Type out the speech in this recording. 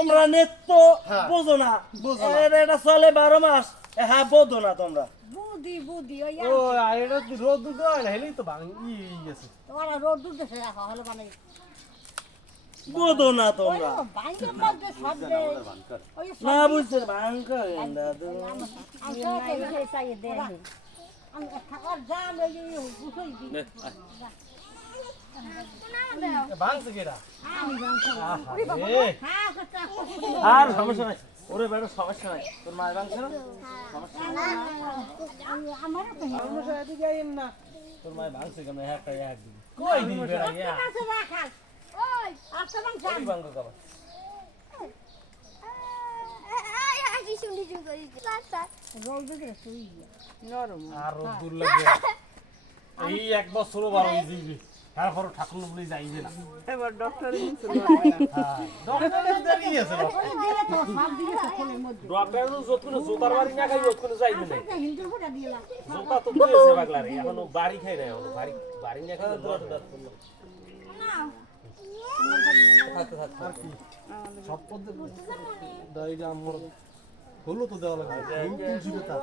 তোমরা নেত্য বোঝো না, এটা চলে 12 মাস। হ্যাঁ বোঝো না তোমরা। বুদ্ধি ওই ও এটা রোদ দুটো হেলেই তো ভাঙি গেছে। তোরা রোদ দুধে রাখা হলো মানে বোঝো না তোমরা। বাইকের মধ্যে সব দে ওই না বুঝছে ভাঙ্কা দাদু। আমি চাই দে আমি থাকার জাম এই বুঝই দি ভাঙছে কেডা? আমি জানতাম আর সমস্যা নাই, ওরে বেটা সমস্যা নাই। তোর মায়ের ভাঙছে না? সমস্যা নাই। আমার সমস্যা এদিকে আইন না। তোর মায়ের ভাঙছে কেন? একটা এক দিন কই দিন বেড়া ইয়া কাছে রাখা ওই আচ্ছা বাং জাম ওই ভাঙো কাবা। রোদ দুধে শুই নরম আর রোদ দূর লাগে। এই এক বছরও বার হয়ে যাবে। তারপর ঠাকুর বলে যাইবে না। এবার ডক্টর ডক্টর দেরি আছে না। ওই দিলে তো সব দিকে খোলের মধ্যে ডক্টর যতক্ষণ জোতার বাড়ি না খাই ততক্ষণ যাইবে না। হিন্দু ফুটা দিলা জোতা তো দিয়েছে পাগলা রে, এখনো বাড়ি খাই না, এখনো বাড়ি না খাই দর দর করলো। আর কি সব পদ্ধতি দাইরা আমর হলো তো দেওয়া লাগে। তুলসী পাতা